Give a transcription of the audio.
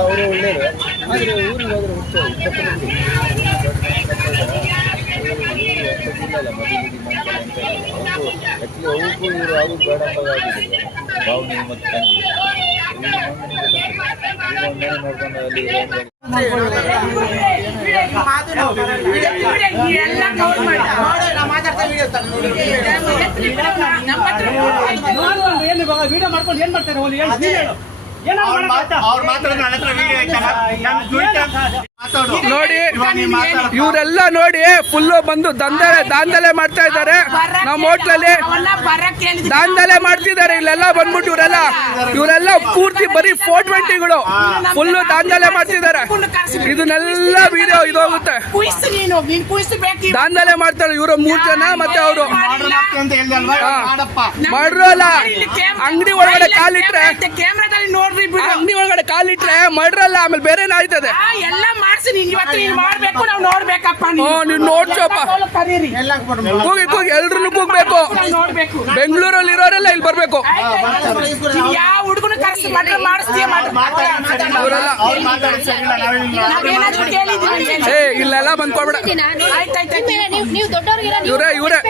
ಅವರು ಒಳ್ಳೆಯದು, ಆದರೆ ಊರಿಗೆ ಹೋದ್ರೆ ಹುಚ್ಚು 20 ಮಂದಿ ಇಲ್ಲ ಮದುವೆ ಮಾಡ್ತಾರೆ ಅಂತ ಅವಕ್ಕೂ ಆ್ಯಕ್ಚುಲಿ ಅವಕ್ಕೂ ಇವರು ಆಗೋದು ಬೇಡ ಆಗಿದೆ ಭಾವನೆ ಮತ್ತು ತಂಗಿ ನೋಡ್ಕೊಂಡು ಅಲ್ಲಿ ವಿಡಿಯೋ ಮಾಡ್ಕೊಂಡು ಏನ್ ಮಾಡ್ತಾರೆ ನೋಡಿ ಇವರೆಲ್ಲ ನೋಡಿ ಫುಲ್ ಬಂದು ದಾಂಧಲೆ ಮಾಡ್ತಾ ಇದ್ದಾರೆ. ನಮ್ಮ ಹೋಟ್ಲಲ್ಲಿ ದಾಂಧಲೆ ಮಾಡ್ತಿದ್ದಾರೆ. ಇಲ್ಲೆಲ್ಲ ಬಂದ್ಬಿಟ್ಟು ಇವರೆಲ್ಲ ಪೂರ್ತಿ ಬರೀ 420ಗಳು ಫುಲ್ ದಾಂಧಲೆ ಮಾಡ್ತಿದ್ದಾರೆ. ಇದನ್ನೆಲ್ಲ ವಿಡಿಯೋ ಇದೋಗುತ್ತೆ. ದಾಂಧಲೆ ಮಾಡ್ತಾರೆ ಇವರು 3 ಜನ. ಮತ್ತೆ ಅವರು ಮಾಡ್ರಲ್ಲ ಅಂಗಡಿ ಒಳಗಡೆ ಕಾಲಿಟ್ರೆ ಅಂಗಡಿ ಒಳಗಡೆ ಕಾಲಿಟ್ರೆ ಮಾಡ್ರಲ್ಲ ಆಮೇಲೆ ಬೇರೆನೇ ಆಯ್ತದೆ. ನೀವ್ ನೋಡ್ಸಪ್ಪ ಕೂಗಿ ಎಲ್ರು ಕೂಗ್ಬೇಕು. ಬೆಂಗಳೂರಲ್ಲಿ ಇರೋರೆಲ್ಲ ಇಲ್ಲಿ ಬರ್ಬೇಕು. ಯಾವ ಹುಡುಗನ ಕರೆಸಿ ಇಲ್ಲೆಲ್ಲ ಬಂದ್ಕೊಡ್ಬೇಡ. ಆಯ್ತಾಯ್ತು ಇವರೇ